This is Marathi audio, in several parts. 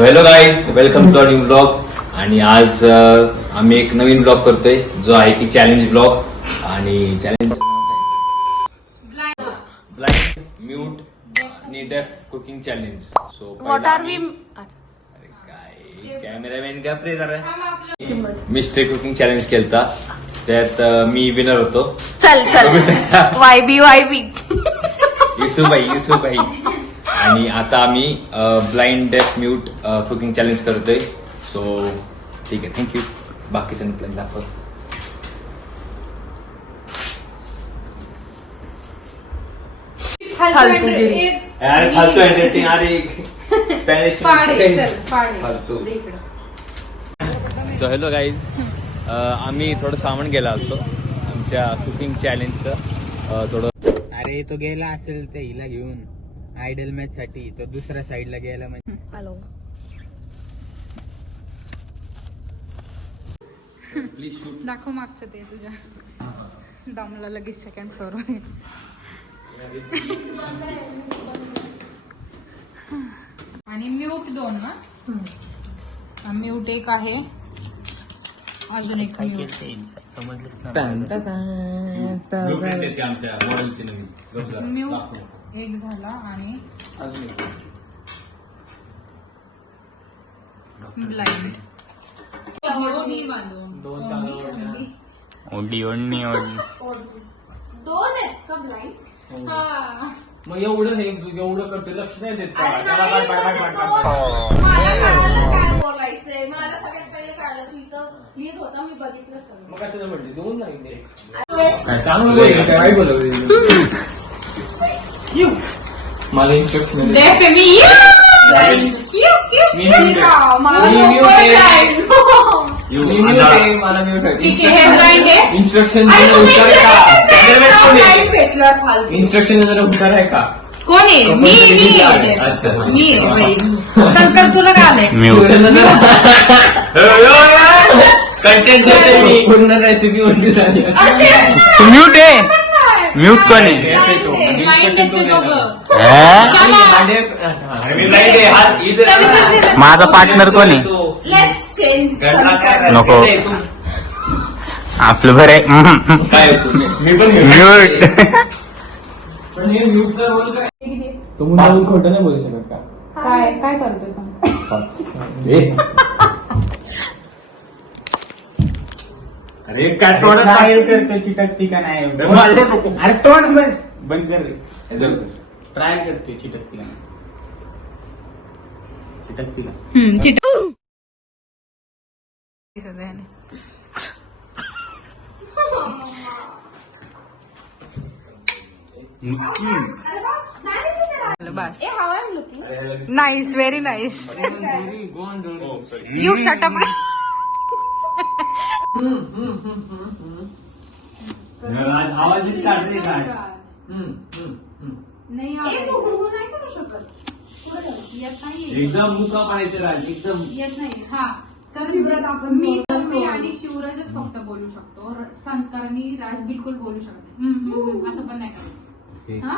So hello guys, welcome to a new blog. आणि आज आम्ही एक नवीन ब्लॉग करतोय जो आहे की चॅलेंज ब्लॉग. आणि चॅलेंज ब्लाइंड म्यूट आणि deaf cooking challenge. So what are we काय कॅमेरामॅन का प्रे जरा मिस्टेक कुकिंग चॅलेंज केलता. त्यात मी विनर होतो. चल वायबी युसुबाई. आणि आता आम्ही ब्लाइंड डेफ म्यूट कुकिंग चॅलेंज करतोय. सो ठीक आहे, थँक्यू. बाकीचं प्लॅन दाखव. फालतू एडिटिंग. अरे स्पॅनिश फालतू. सो हॅलो गाईज, आम्ही थोडं सामान गेला होतो आमच्या कुकिंग चॅलेंजचं. थोडं अरे तो गेला असेल ते हिला घेऊन आयडल मॅच साठी. तो दुसऱ्या साईडला गेला म्हणजे. Hello please shoot. दाखव मागचं ते तुझ्या दमला लगेच सेकंड फ्लोर. आणि म्यूट 2 ना. म्यूट एक आहे, अजून एक म्यूट. आमच्या मॉडेलची नवीन म्यूट एक झाला आणि ब्लाइंड ओढली दोन आहेत का ब्लाइंड? मग एवढं नाही, एवढं करतो लक्ष नाही देत. मला काय बोलायचंय, मला सगळ्यात पहिले काढलं. तू इथं लिहित होता, मी बघितलं सगळं. मग कशाला म्हणते दोन नाही चांगलं काय बोलवलं. मला इन्स्ट्रक्शन इन्स्ट्रक्शन इन्स्ट्रक्शन जरा हुशार आहे का? कोण आहे? मी संस्कार तुला का आलंय? कंटेंट पूर्ण रेसिपी उलटी झाली. म्यूट आहे. म्यूट कोण आहे? माझा पार्टनर कोण आहे? Let's change. नको, आपलं बरं आहे. काय मी पण म्यूट. पण हे म्यूटचा रोल काय? तो मुलं खोटं नाही बोलू शकत का? काय करतोय सांग. अरे काय तोंड ट्रायल करतो चिटकती का नाही. अरे तोंड बंद कर रे. ट्राय करते चिटकती का नाही. चिटकती का? बस. How I'm looking? Nice, very nice. You shut up. आवाज काढ रे काढ. नाही तू गुगू नाही करू शकत. येत नाही, एकदम मुका पाहायचं राज. एकदम येत नाही. हा तर मी आणि शिवराजच फक्त बोलू शकतो. संस्कार आणि राज बिलकुल बोलू शकत नाही. असं पण नाही करायचं. हा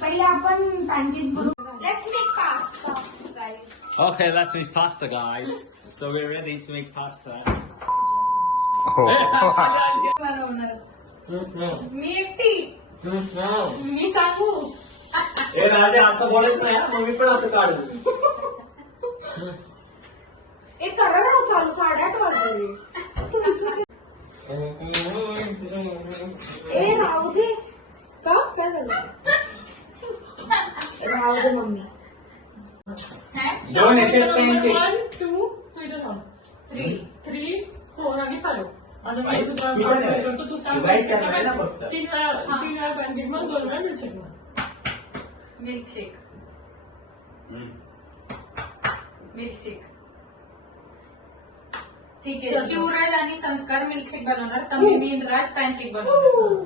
पहिले आपण पॅनकेक बनवू. Let's make pasta guys. Okay, let's make pasta, guys. So we're ready to make pasta. मी एकटी मी सांगू. हे राजा असं बोलायचं नाही, मग मी पण असं काढू. एक करा ना चालू. 8:30 वाजले. ए राहू दे. का काय झालं? राहू दे मम्मी. दोन याच्यात पेन 1, 2, 3, 4 आणि 5. आणि मग तुझा करतो तू सांग. 3 वेळा पॅनकेक मग 2 वेळा मिल्कशेक. मिल्कशेक ठीक आहे. शिवराज आणि संस्कार मिल्कशेक बनवणार. तर मी राज पॅनकेक बनवणार.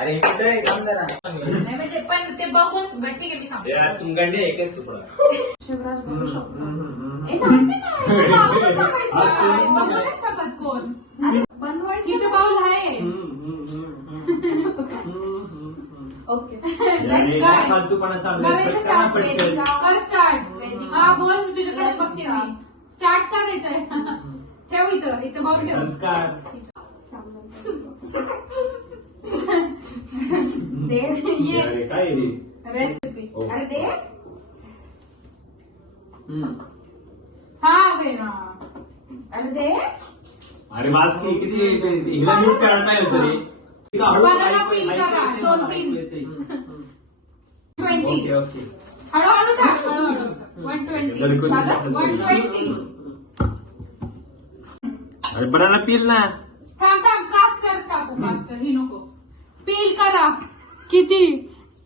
अरे इकडे काम जरा. नाही म्हणजे पण ते बघून ठीक आहे. मी सांगतो. यार तुम गंडे एकच तुकडा. शिवराज बघू शकतो. बनवायचं. बघू नाही शकत कोण. बनवायचं. किती बाउल आहे. ओके Let's काय? फालतूपणा चालू करायचं आहे. start. पटकन. कर स्टार्ट. हा बोल, मी तुझ्याकडे बघते मी. स्टार्ट करायचंय. ठेव इथं बघ ठेव. संस्कार. दे. ये अरे काय रे? रेसिपी. अरे दे. हा वेळा. अरे दे. अरे वाचकी किती हिला मी काढता येतो रे. Banana peel करा, 2-3. 20. Okay okay. हळूहळू टाक, हळूहळू. 120. बरं, 120. अरे बनाना पील ना. थांब कास्टर टाकू, कास्टर ही नको. पील करा. किती?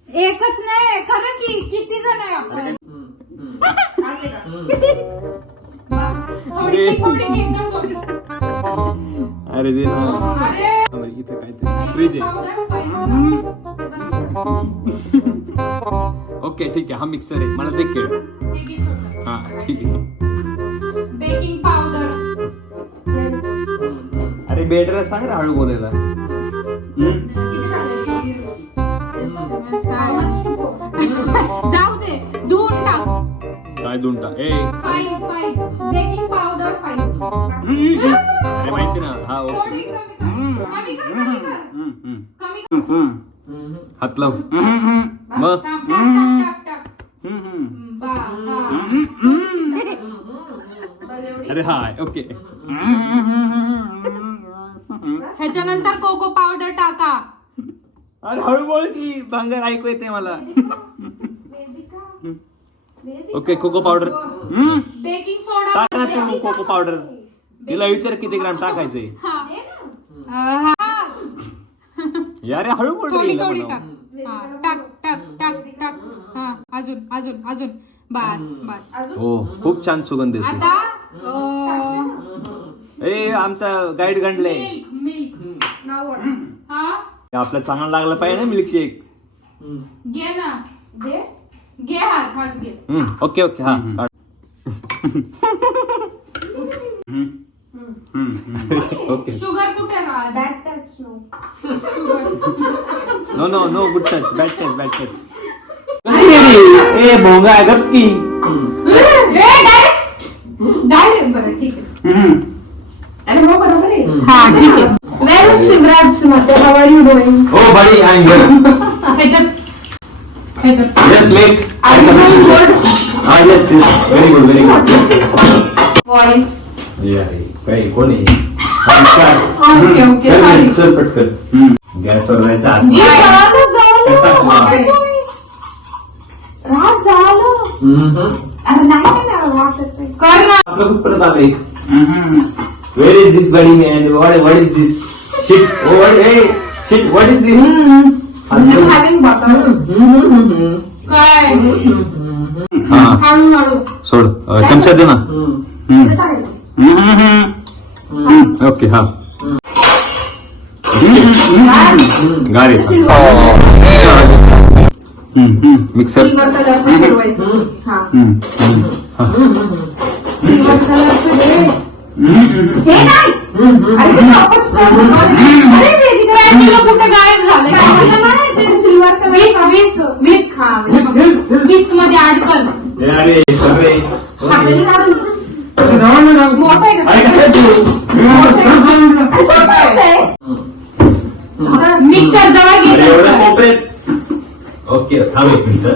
एकच नाही, खरं की किती जण आहे आपण? थोडीशी एकदम थोडी. अरे दे ना. अरे इथं काहीतरी फ्रीज आहे. ओके ठीक आहे, हा मिक्सर आहे, मला ते खेळ. हा ठीक आहे. Baking powder. अरे बेटर सांग ना हळू बोलायला. जाऊ दे, धुवून टाक. काय दोन टाक. ए 5 बेकिंग पावडर 5. अरे माहिती ना. हा थोडी ओके. कमी कर. हात लाव. मग टाक. अरे हा ओके. ह्याच्यानंतर कोको पावडर टाका. अरे हळू बोल की भांगर ऐकू येते मला. Okay cocoa powder. Baking soda. टाक ना तू कोको पावडर. तिला विचार किती ग्राम टाकायचंय. हा. यारे हळू बोल रे थोडी हिला थोडी म्हणावं. टाक. हा अजून बस. हो खूप छान सुगंध येतो. आता ए आमचा गाईड गंडले. मिल्क. Now what? हा आपला चांगला लागला पाहिजे ना मिल्क शेक. घे ना. दे. घे हाच घे. ओके ओके हा काढ. ओके. शुगर कुठे राहत? Bad touch no. Sugar. No good touch bad touch. ए भोंगा गप्पी. डायरेक्ट बरं ठीक आहे. अरे हो बरोबर आहे. हा ठीक आहे. Where is Shivraj Mate? How are you doing? Oh buddy I am good. ह्याच्यात yes mate. Are you doing good? हा यस व्हेरी गुड. Voice. काही कोणी ओके सॉरी. सर पटकन गॅसवर जायचा. राज झालं. अरे नाही वाचत नाही. कर ना. आपलं कुठपर्यंत आलंय. Where is this buddy man? What is this? Shit. Oh what is this? I'm having butter. काय? हा हळूहळू. सोड चमचा दे ना. कुठे टाकायचं? ओके हा गाडी मिक्सर. सिल्वर कलरचं फिरवायचं. हा. सिल्वर कलरचं दे. हे नाही. अरे ते proper stone. अरे वेगळं. तुला कुठे गायब झाले? Spatula नाही, जे silver color विस्क. हा. विस्क मध्ये ऍड कर. अरे अरे हाताने काढून. मोठं आहे का? मिक्सर जवळ घे. ओके थांब एक मिनिट.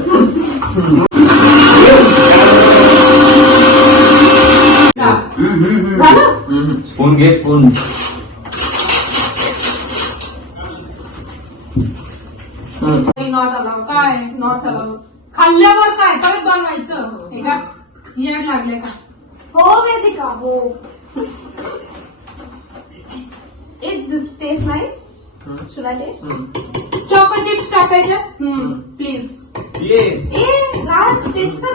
स्पून घे स्पून. Not allowed. काय? Not allowed. खाल्ल्यावर काय परत बनवायचं. हे का येड लागले का? हो वेदिका हो. This tastes nice. Should I taste? Choco chips टाकायचे. प्लीज. ये राज टेस्ट कर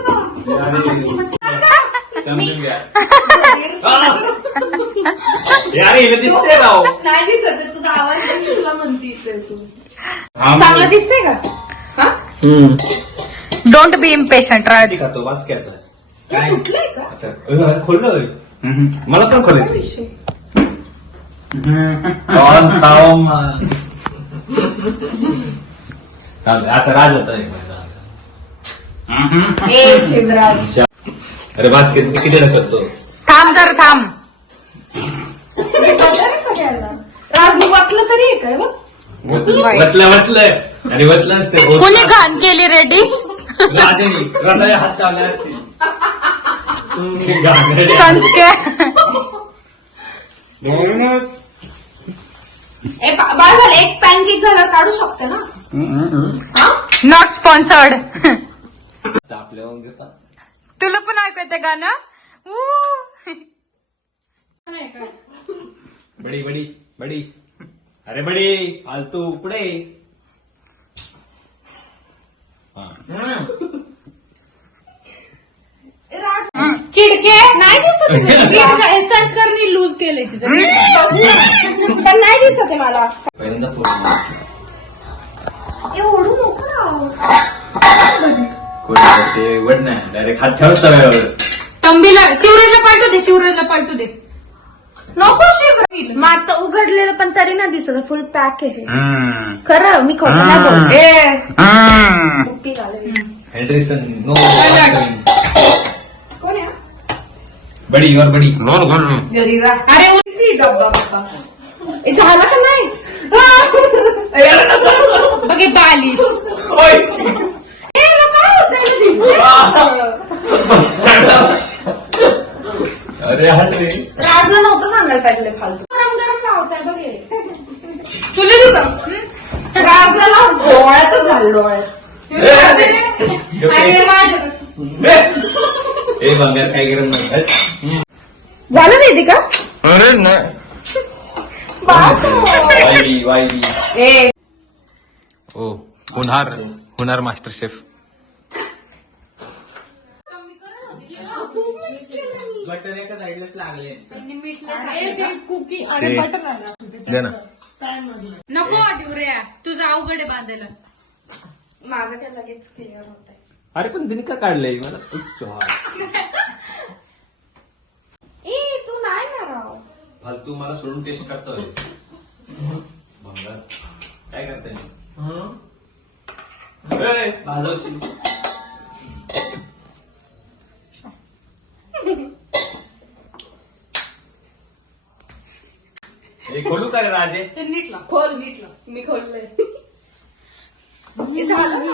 समजून घ्या. यार हिला दिसते राव. नाही दिसत तुझा आवाज नाही, तुला म्हणते तू. चांगलं दिसतंय का? डोंट बी इम्पेशंट राज. खातो वास काय आता? काय तुटलंय का? अच्छा खोललं. मला पण खोलायचं. विषय. आता राज होता ए शिवराज अरे बास्केट मी किती करतो थांब जर थांब. सगळ्यांना राजनी वाटलं तरी आहे काय बघ वतलं आणि वतलं असते कोणी घाण केली रे डिश? राजानी रताळे हात लावले असतील संस्कार. बाळ झालं एक पॅनकेक झालं काढू शकते ना. Not sponsored. आपल्या घेतात तुला पण ऐकू येते गाणं? बडी बडी बडी अरे बडी फालतू पुढे चिडके नाही दिसत आहे. संस्कारनी लूज केलंय तिचं. पण नाही दिसत आहे मला. पहिल्यांदा फोन हे ओढू नको ना. ते वड नाही डायरेक्ट हात ठेवत तव्यावर तंबीला शिवराजला पालटू दे, शिवराजला पालटू दे. नको शिवराज. मग आता उघडलेलं पण तरी नाही दिसत. फुल पॅक आहे खरं. मी खोटं नाही बोलते. बुक्की घालून. हेनरिसन नो कोण आहे? बडी युअर बडी घरी जा. अरे किती डब्बा बाप्पा. हे झालं का नाही? बघे बालिश. ए, मग काय होतंय? हे दिसतंय. अरे अरे राजला नव्हतं सांगायला पाहिजे फालतू. गरम गरम लावताय बघ हे. तुला देऊ का? राजला लाव. डोळ्यातच झालं डोळ्यात. अरे माझं. ए बंगार काय गरम नाही झालं माहिती का? अरे नाही. वाईली वाईली ए ओ होणार मास्टर शेफ. बटर एका साईडलाच लागले कुकी आणि बटर आहे ना दे ना. पॅन मध्ये. नको ड्युऱ्या, तुझं अवघड आहे बांधायला. माझं काय लगेच क्लिअर होत आहे. अरे पण तिने का काढलंय मला ए तू नाही ना राव. फालतू मला सोडून टेस्ट करतोय भंगार काय करताय भाजवची खोलू का रे राजे ते नीट लाव. खोल नीट लाव. मी खोललंय. हे झालं ना.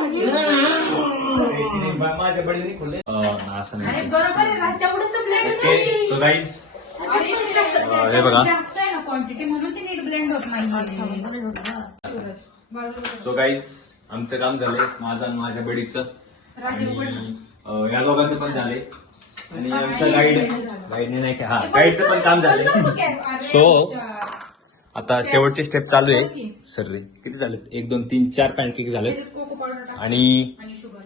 माझ्या बडीने खोलले असं अरे नाही बरोबर आहे, रस्त्यापुढेच ब्लेंड ओके सो गाईज अरे ते कसं- हे बघा. जास्त आहे ना क्वांटिटी म्हणून ते नीट ब्लेंड होत नाही. सो गाईज आमचं काम झालंय माझं आणि माझ्या बडीचं राजे उघड. आणि या दोघांचं पण झालंय आणि आमचं गाईडने नाही का हा गाईडचं पण काम झालंय सो आता शेवटची स्टेप चालू आहे सर रे किती झाले 1 2 3 4 पॅनकेक झाले कोको पावडर टाक आणि आणि शुगर.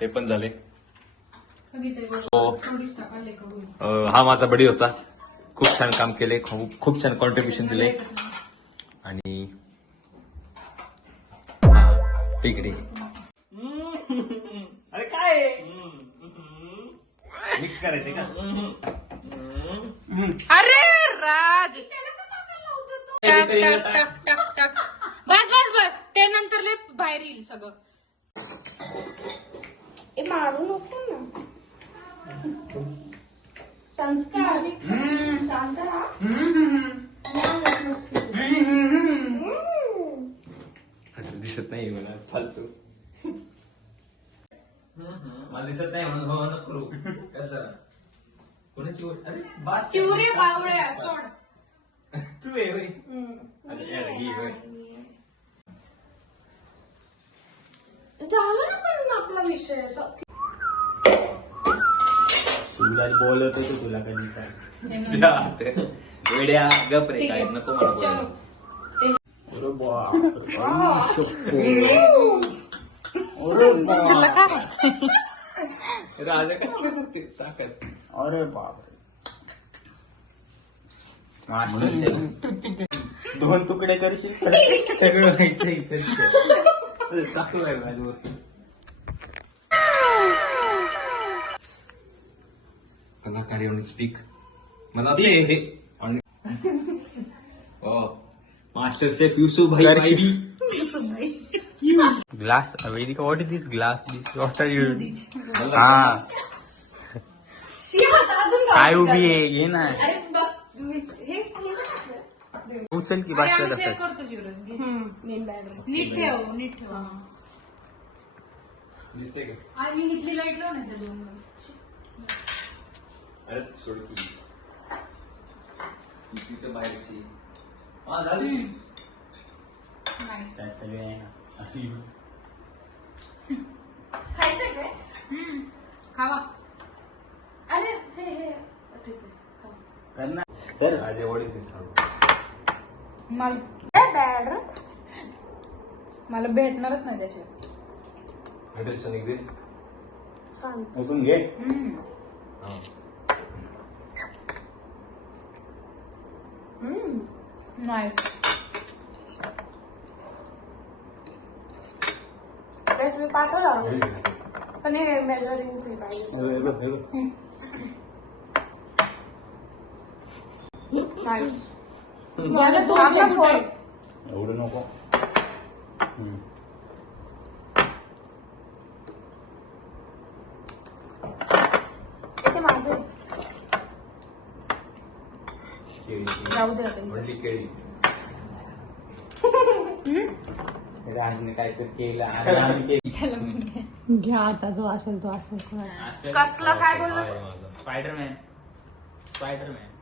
हे पण झाले बघितलं थोडीच टाका लेकर होईल. हा माझा बडी होता खूप छान काम केले खूप छान कॉन्ट्रीब्युशन दिले आणि ठीक आहे ठीक आहे अरे काय मिक्स करायचे का अरे राज टाक टाक टाक टाक टाक. बस बस बस ते नंतर लय बाहेर येईल सगळं. ए मारू नको ना. संस्कार शांत राहा. दिसत नाही मला फालतू मला दिसत नाही म्हणून हो नको करू काय झालं कोणाची गोष्ट अरे बास शिवरे बावळ्या सोड. तू आहे होय अरे यार, ही होय झालं ना पण आपला विषय असं. तुला बोलत होतो तुला कधी काय वेड्या गप रे ठीक काय आहे. नको मला चलो. बोलायला. तुला काय राजा कसं करते ताकद अरे बाप. दोन तुकडे करशील सगळं व्हायचं इकडे टाकू आहे माझ्यावर कलाकार येऊन स्पीक मला हे master chef Yusuf bhai glass Vedika what is this glass this what are you हा काय उभी आहे ये ना अरे बघ हे स्पून उचल की अरे बाटल्या आम्ही शेअर दसत करतो शिवराज घे. मेन बॅग नीट ठेव नीट ठेव हा. दिसते का आज मी घेतली लाईट लाव नाही त्या दोन अरे सोड की तिथं बाहेरची हा झाली नाईस खायचंय काय खावा अरे हे ठीक आहे सर आज एवढीच सांग मला भेटणारच नाही त्याशिवाय ऍड्रेस सांग एकदा उचलून घे नाईस मी पाठवलं पण हे मेजरिंग पाहिजे नाईस मला तो आपला फोन एवढं नको ते माझं जाऊ दे आता म्हणली केळी राजने काहीतरी केलं आणि आम्ही केलं. घ्या आता जो असेल तो असेल कसलं काय बोलला स्पायडरमॅन स्पायडरमॅन